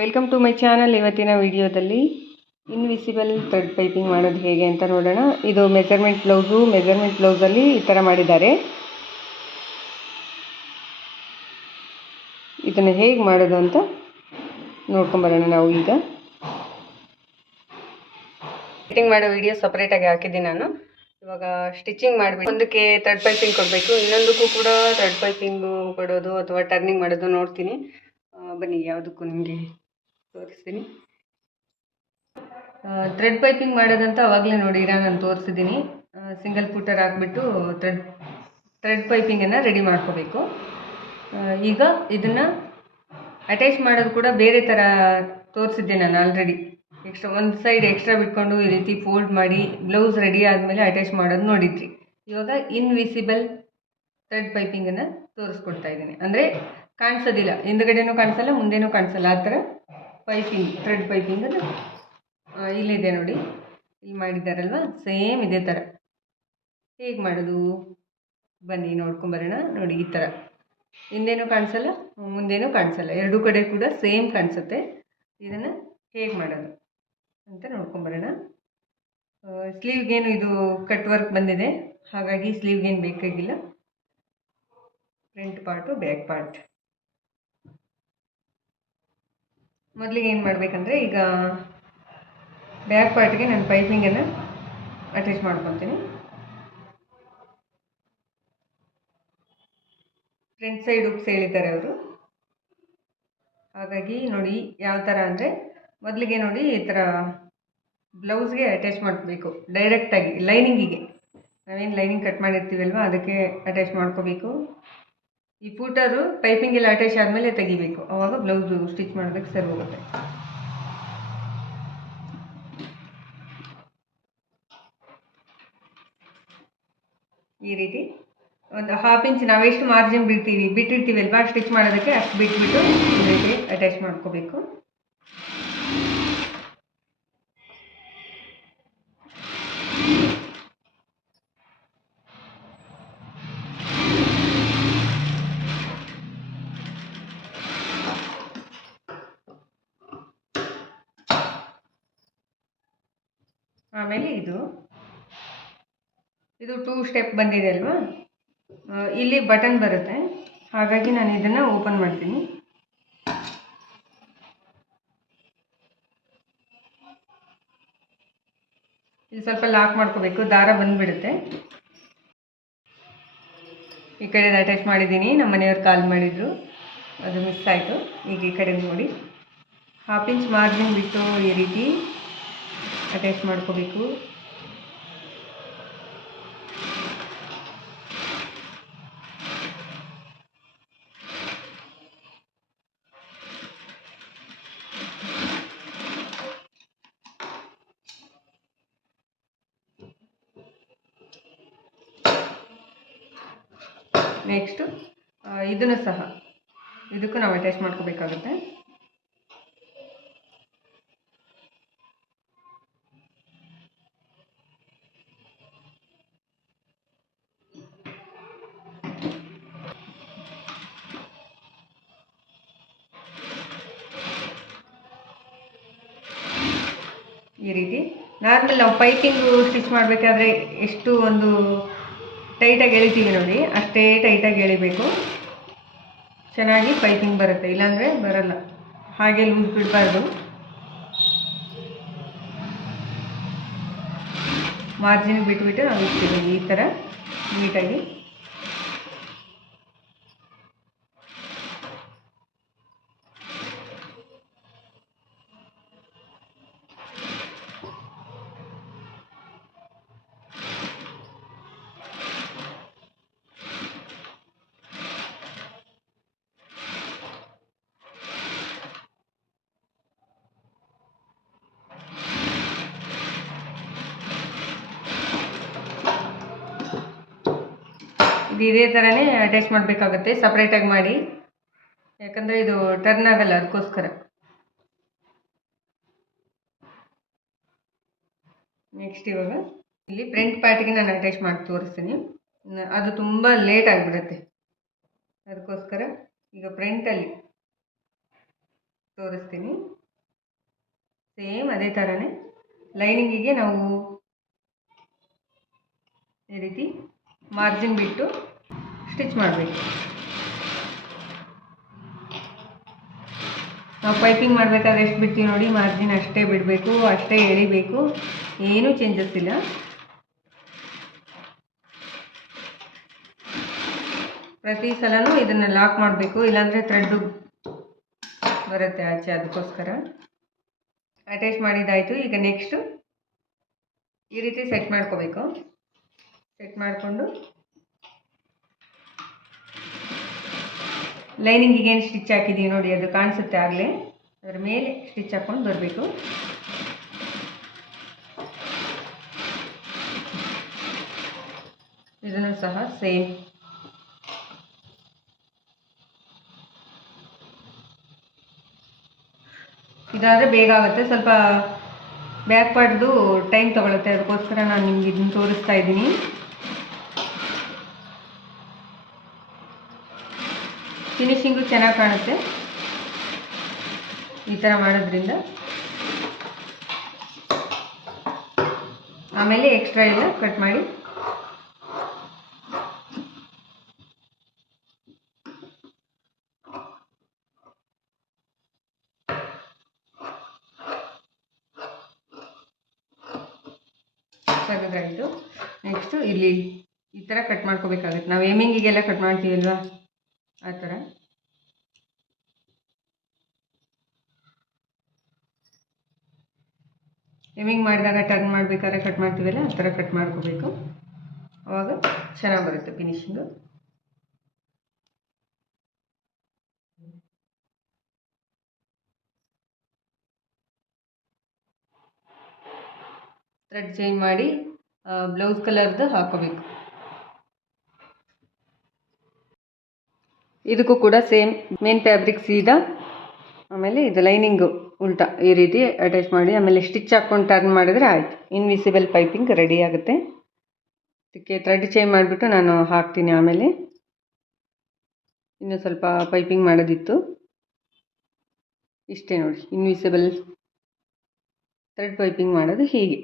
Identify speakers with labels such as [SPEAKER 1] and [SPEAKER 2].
[SPEAKER 1] Welcome to my channel ಇವತ್ತಿನ ವಿಡಿಯೋದಲ್ಲಿ invisible thread piping ಮಾಡೋದು ಹೇಗೆ ಅಂತ ನೋಡೋಣ. ಇದು ಮೆಜರ್ಮೆಂಟ್ ಬ್ಲೌಸು ಮೆಜರ್ಮೆಂಟ್ ಬ್ಲೌಸಲ್ಲಿ ಈ ಥರ ಮಾಡಿದ್ದಾರೆ. ಇದನ್ನು ಹೇಗೆ ಮಾಡೋದು ಅಂತ ನೋಡ್ಕೊಂಬರೋಣ ನಾವು ಈಗ. ಕಟಿಂಗ್ ಮಾಡೋ ವಿಡಿಯೋ ಸಪ್ರೇಟಾಗಿ ಹಾಕಿದ್ದೀನಿ ನಾನು. ಇವಾಗ ಸ್ಟಿಚಿಂಗ್ ಮಾಡಬೇಕು ಒಂದಕ್ಕೆ ಥರ್ಡ್ ಪೈಪಿಂಗ್ ಕೊಡಬೇಕು. ಇನ್ನೊಂದಕ್ಕೂ ಕೂಡ ಥರ್ಡ್ ಪೈಪಿಂಗು ಕೊಡೋದು ಅಥವಾ ಟರ್ನಿಂಗ್ ಮಾಡೋದು ನೋಡ್ತೀನಿ. ಬನ್ನಿ, ಯಾವುದಕ್ಕೂ ನಿಮಗೆ ತೋರಿಸ್ತೀನಿ. ಥ್ರೆಡ್ ಪೈಪಿಂಗ್ ಮಾಡೋದಂತ ಅವಾಗಲೇ ನೋಡಿರ ನಾನು ತೋರಿಸಿದ್ದೀನಿ. ಸಿಂಗಲ್ ಪುಟರ್ ಹಾಕ್ಬಿಟ್ಟು ಥ್ರೆಡ್ ಥ್ರೆಡ್ ಪೈಪಿಂಗನ್ನು ರೆಡಿ ಮಾಡ್ಕೋಬೇಕು. ಈಗ ಇದನ್ನು ಅಟ್ಯಾಚ್ ಮಾಡೋದು ಕೂಡ ಬೇರೆ ಥರ ತೋರಿಸಿದ್ದೆ ನಾನು ಆಲ್ರೆಡಿ ಎಕ್ಸ್ಟ್ರಾ ಒಂದು ಸೈಡ್ ಎಕ್ಸ್ಟ್ರಾ ಬಿಟ್ಕೊಂಡು ಈ ರೀತಿ ಫೋಲ್ಡ್ ಮಾಡಿ ಬ್ಲೌಸ್ ರೆಡಿ ಆದಮೇಲೆ ಅಟ್ಯಾಚ್ ಮಾಡೋದು ನೋಡಿದ್ರಿ. ಇವಾಗ ಇನ್ವಿಸಿಬಲ್ ಥ್ರೆಡ್ ಪೈಪಿಂಗನ್ನು ತೋರಿಸ್ಕೊಡ್ತಾ ಇದ್ದೀನಿ. ಅಂದರೆ ಕಾಣಿಸೋದಿಲ್ಲ. ಹಿಂದ್ಗಡೆನೂ ಕಾಣಿಸಲ್ಲ, ಮುಂದೆನೂ ಕಾಣಿಸಲ್ಲ. ಆ ಥರ ಪೈಪಿಂಗ್ ಥ್ರೆಡ್ ಪೈಪಿಂಗನ್ನು ಇಲ್ಲಿದೆ ನೋಡಿ. ಇಲ್ಲಿ ಮಾಡಿದ್ದಾರಲ್ವ? ಸೇಮ್ ಇದೇ ಥರ ಹೇಗೆ ಮಾಡೋದು? ಬನ್ನಿ, ನೋಡ್ಕೊಂಬರೋಣ. ನೋಡಿ, ಈ ಥರ ಹಿಂದೇನೂ ಕಾಣಿಸಲ್ಲ, ಮುಂದೇನೂ ಕಾಣಿಸಲ್ಲ. ಎರಡೂ ಕಡೆ ಕೂಡ ಸೇಮ್ ಕಾಣಿಸುತ್ತೆ. ಇದನ್ನು ಹೇಗೆ ಮಾಡೋದು ಅಂತ ನೋಡ್ಕೊಂಬರೋಣ. ಸ್ಲೀವ್ಗೇನು ಇದು ಕಟ್ ವರ್ಕ್ ಬಂದಿದೆ. ಹಾಗಾಗಿ ಸ್ಲೀವ್ಗೇನು ಬೇಕಾಗಿಲ್ಲ. ಫ್ರಂಟ್ ಪಾರ್ಟು ಬ್ಯಾಕ್ ಪಾರ್ಟ್ ಮೊದಲಿಗೆ ಏನು ಮಾಡಬೇಕಂದ್ರೆ ಈಗ ಬ್ಯಾಕ್ ಪಾರ್ಟ್ಗೆ ನಾನು ಪೈಪಿಂಗನ್ನು ಅಟ್ಯಾಚ್ ಮಾಡ್ಕೊತೀನಿ. ಫ್ರಂಟ್ ಸೈಡ್ ಉಪ್ಸ್ ಹೇಳಿದ್ದಾರೆ ಅವರು. ಹಾಗಾಗಿ ನೋಡಿ ಯಾವ ಥರ ಅಂದರೆ ಮೊದಲಿಗೆ ನೋಡಿ ಈ ಥರ ಬ್ಲೌಸ್ಗೆ ಅಟ್ಯಾಚ್ ಮಾಡಬೇಕು ಡೈರೆಕ್ಟಾಗಿ ಲೈನಿಂಗಿಗೆ ನಾವೇನು ಲೈನಿಂಗ್ ಕಟ್ ಮಾಡಿರ್ತೀವಲ್ವ ಅದಕ್ಕೆ ಅಟ್ಯಾಚ್ ಮಾಡ್ಕೋಬೇಕು. ಈ ಫೂಟರು ಪೈಪಿಂಗ್ ಎಲ್ಲ ಅಟ್ಯಾಚ್ ಆದಮೇಲೆ ತೆಗಿಬೇಕು. ಆವಾಗ ಬ್ಲೌಸು ಸ್ಟಿಚ್ ಮಾಡೋದಕ್ಕೆ ಸರಿ ಹೋಗುತ್ತೆ. ಈ ರೀತಿ ಒಂದು ಹಾಫ್ ಇಂಚ್ ನಾವೆಷ್ಟು ಮಾರ್ಜಿನ್ ಬಿಡ್ತೀವಿ, ಬಿಟ್ಟಿರ್ತೀವಲ್ವಾ ಸ್ಟಿಚ್ ಮಾಡೋದಕ್ಕೆ ಅಷ್ಟು ಬಿಟ್ಬಿಟ್ಟು ಈ ರೀತಿ ಅಟ್ಯಾಚ್ ಮಾಡ್ಕೋಬೇಕು. ಆಮೇಲೆ ಇದು. ಇದು ಟೂ ಸ್ಟೆಪ್ ಬಂದಿದೆ ಅಲ್ವಾ? ಇಲ್ಲಿ ಬಟನ್ ಬರುತ್ತೆ. ಹಾಗಾಗಿ ನಾನು ಇದನ್ನು ಓಪನ್ ಮಾಡ್ತೀನಿ. ಇಲ್ಲಿ ಸ್ವಲ್ಪ ಲಾಕ್ ಮಾಡ್ಕೋಬೇಕು. ದಾರ ಬಂದುಬಿಡುತ್ತೆ. ಈ ಕಡೆ ಅಟ್ಯಾಚ್ ಮಾಡಿದ್ದೀನಿ. ನಮ್ಮ ಮನೆಯವ್ರು ಕಾಲ್ ಮಾಡಿದ್ರು. ಅದು ಮಿಸ್ ಆಯಿತು. ಈಗ ಈ ಕಡೆ ನೋಡಿ. ಹಾಫ್ ಇಂಚ್ ಮಾರ್ಜಿನ್ ಬಿಟ್ಟು ಈ ರೀತಿ ಅಟ್ಯಾಚ್ ಮಾಡ್ಕೋಬೇಕು. ನೆಕ್ಸ್ಟು ಇದನ್ನು ಸಹ ಇದಕ್ಕೂ ನಾವು ಅಟ್ಯಾಚ್ ಮಾಡ್ಕೋಬೇಕಾಗುತ್ತೆ. ಈ ರೀತಿ. ನಾರ್ಮಲ್ ನಾವು ಪೈಪಿಂಗು ಸ್ಟಿಚ್ ಮಾಡಬೇಕಾದ್ರೆ ಎಷ್ಟು ಒಂದು ಟೈಟಾಗಿ ಎಳಿತೀವಿ ನೋಡಿ, ಅಷ್ಟೇ ಟೈಟಾಗಿ ಎಳಿಬೇಕು. ಚೆನ್ನಾಗಿ ಪೈಪಿಂಗ್ ಬರುತ್ತೆ, ಇಲ್ಲಾಂದರೆ ಬರಲ್ಲ. ಹಾಗೆ ಲೂಸ್ ಬಿಡಬಾರ್ದು. ಮಾರ್ಜಿನ್ ಬಿಟ್ಬಿಟ್ಟು ನಾವು ಇಡ್ತೀವಿ ಈ ಥರ ನೀಟಾಗಿ ಇದು ಇದೇ ಥರನೇ ಅಟ್ಯಾಚ್ ಮಾಡಬೇಕಾಗುತ್ತೆ ಸಪ್ರೇಟಾಗಿ ಮಾಡಿ. ಯಾಕಂದರೆ ಇದು ಟರ್ನ್ ಆಗಲ್ಲ ಅದಕ್ಕೋಸ್ಕರ. ನೆಕ್ಸ್ಟ್ ಇವಾಗ, ಇಲ್ಲಿ ಫ್ರಂಟ್ ಪಾರ್ಟಿಗೆ ನಾನು ಅಟ್ಯಾಚ್ ಮಾಡಿ ತೋರಿಸ್ತೀನಿ. ಅದು ತುಂಬ ಲೇಟ್ ಆಗಿಬಿಡುತ್ತೆ. ಅದಕ್ಕೋಸ್ಕರ ಈಗ ಫ್ರಂಟಲ್ಲಿ ತೋರಿಸ್ತೀನಿ. ಸೇಮ್ ಅದೇ ಥರನೇ ಲೈನಿಂಗಿಗೆ ನಾವು ಈ ರೀತಿ ಮಾರ್ಜಿನ್ ಬಿಟ್ಟು ಸ್ಟಿಚ್ ಮಾಡಬೇಕು. ನಾವು ಪೈಪಿಂಗ್ ಮಾಡಬೇಕಾದ್ರೆ ಎಷ್ಟು ಬಿಡ್ತೀವಿ ನೋಡಿ, ಮಾರ್ಜಿನ್ ಅಷ್ಟೇ ಬಿಡಬೇಕು, ಅಷ್ಟೇ ಎಳಿಬೇಕು, ಏನೂ ಚೇಂಜಸ್ ಇಲ್ಲ. ಪ್ರತಿ ಸಲನೂ ಇದನ್ನು ಲಾಕ್ ಮಾಡಬೇಕು, ಇಲ್ಲಾಂದರೆ ಥ್ರೆಡ್ಡು ಬರುತ್ತೆ ಆಚೆ ಅದಕ್ಕೋಸ್ಕರ. ಅಟ್ಯಾಚ್ ಮಾಡಿದ್ದಾಯಿತು, ಈಗ ನೆಕ್ಸ್ಟು ಈ ರೀತಿ ಸೆಟ್ ಮಾಡ್ಕೋಬೇಕು. ಸೆಟ್ ಮಾಡಿಕೊಂಡು. ಲೈನಿಂಗಿಗೆ ಏನು ಸ್ಟಿಚ್ ಹಾಕಿದ್ದೀವಿ ನೋಡಿ, ಅದು ಕಾಣಿಸುತ್ತೆ ಆಗಲೇ. ಅದರ ಮೇಲೆ ಸ್ಟಿಚ್ ಹಾಕ್ಕೊಂಡು ಬರಬೇಕು. ಇದನ್ನು ಸಹ ಸೇಮ್ ಇದಾದರೆ ಬೇಗ ಆಗುತ್ತೆ. ಸ್ವಲ್ಪ ಬ್ಯಾಕ್ ಪಾರ್ಟ್ದು ಟೈಮ್ ತೊಗೊಳುತ್ತೆ. ಅದಕ್ಕೋಸ್ಕರ ನಾನು ನಿಮ್ಗೆ ಇದನ್ನು ತೋರಿಸ್ತಾ ಇದ್ದೀನಿ. ಫಿನಿಶಿಂಗು ಚೆನ್ನಾಗಿ ಕಾಣುತ್ತೆ. ಈ ಥರ ಮಾಡೋದ್ರಿಂದ. ಆಮೇಲೆ ಎಕ್ಸ್ಟ್ರಾ ಎಲ್ಲ ಕಟ್ ಮಾಡಿ. ತೆಗೆದ್ರಾಯಿತು ನೆಕ್ಸ್ಟು ಇಲ್ಲಿ ಈ ಥರ ಕಟ್ ಮಾಡ್ಕೋಬೇಕಾಗುತ್ತೆ. ನಾವು ಏಮಿಂಗಿಗೆಲ್ಲ ಕಟ್ ಮಾಡ್ತೀವಲ್ವಾ? ಆ ಥರ ಎಮ್ಮಿಂಗ್ ಮಾಡಿದಾಗ ಟರ್ನ್ ಮಾಡಬೇಕಾದ್ರೆ ಕಟ್ ಮಾಡ್ತೀವಲ್ಲ, ಆ ಥರ ಕಟ್ ಮಾಡ್ಕೋಬೇಕು. ಆವಾಗ ಚೆನ್ನಾಗಿ ಬರುತ್ತೆ ಫಿನಿಶಿಂಗು ಥ್ರೆಡ್ ಚೇಂಜ್ ಮಾಡಿ ಬ್ಲೌಸ್ ಕಲರ್ದು ಹಾಕೋಬೇಕು ಇದಕ್ಕೂ ಕೂಡ ಸೇಮ್ ಮೇನ್ ಫ್ಯಾಬ್ರಿಕ್ ಸೀದಾ, ಆಮೇಲೆ ಇದು ಲೈನಿಂಗು ಉಲ್ಟಾ ಈ ರೀತಿ ಅಟ್ಯಾಚ್ ಮಾಡಿ, ಆಮೇಲೆ ಸ್ಟಿಚ್ ಹಾಕ್ಕೊಂಡು ಟರ್ನ್ ಮಾಡಿದರೆ ಆಯಿತು. ಇನ್ವಿಸಿಬಲ್ ಪೈಪಿಂಗ್ ರೆಡಿ ಆಗುತ್ತೆ. ಇದಕ್ಕೆ ಥ್ರೆಡ್ ಚೇಂಜ್ ಮಾಡಿಬಿಟ್ಟು ನಾನು ಹಾಕ್ತೀನಿ ಆಮೇಲೆ. ಇನ್ನೂ ಸ್ವಲ್ಪ ಪೈಪಿಂಗ್ ಮಾಡೋದಿತ್ತು. ಇಷ್ಟೇ ನೋಡಿ ಇನ್ವಿಸಿಬಲ್ ಥ್ರೆಡ್ ಪೈಪಿಂಗ್ ಮಾಡೋದು ಹೀಗೆ.